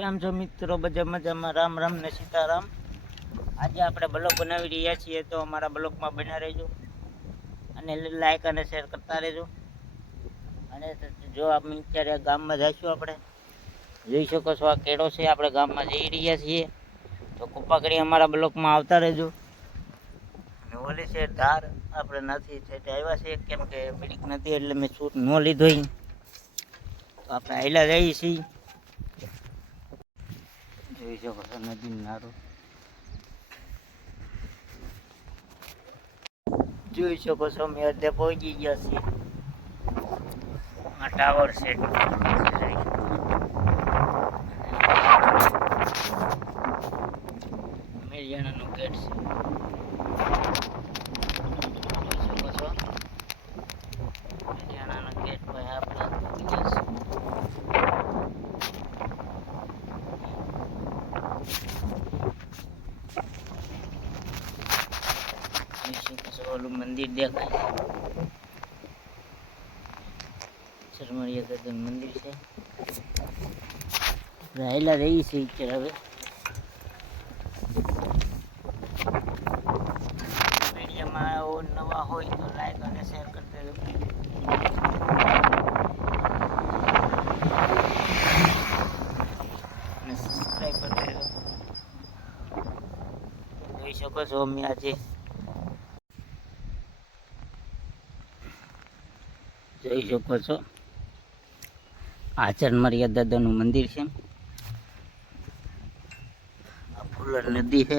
કેમ છો મિત્રો? બધા મજામાં? રામ રામ ને સીતારામ। આજે આપણે બ્લોગ બનાવી રહ્યા છીએ, તો અમારા બ્લોગમાં બન્યા રહેજો અને લાઈક અને શેર કરતા રહેજો। અને જો આપણે અત્યારે ગામમાં જઈશું, આપણે જોઈ શકો છો આ કેળો છે, આપણે ગામમાં જઈ રહ્યા છીએ, તો કૃપા અમારા બ્લોગમાં આવતા રહેજો। અને ઓલી છે ધાર, આપણે નથી આવ્યા છે કેમ કે બ્રેક નથી એટલે મેં શૂટ ન લીધો, તો આપણે આયલા જઈએ છીએ। જોઈ શકો છો નદી નારું, જોઈ શકો છો અમે અડધે પહોંચી ગયા છીએ। આ ટાવર છે, મેરિયાણાનો ગેટ છે, જોઈ શકો છો મેરિયાણાનો ગેટ પર આપણે પહોંચી ગયા છીએ। ઓલું મંદિર દેખાય, સરમળિયા દાદાનું મંદિર છે। રહેલા રહી છે અત્યારે। હવે વિડીયોમાં નવા હોય તો લાઈક અને શેર કરી દેજો, અને સબસ્ક્રાઈબ કરી દેજો। જોઈ શકો છો અમે આજે જોઈ શકો છો આ ચરમરિયા દાદાનું મંદિર છે। આ ફુલર નદી છે,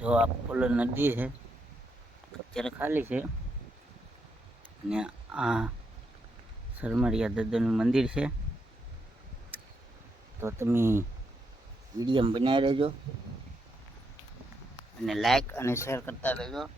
જો આ ફુલર નદી છે, અત્યારે ખાલી છે। અને આ ચરમરિયા દાદાનું મંદિર છે, તો તમે વિડીયો બનાવી રહેજો અને લાઈક અને શેર કરતા રહેજો।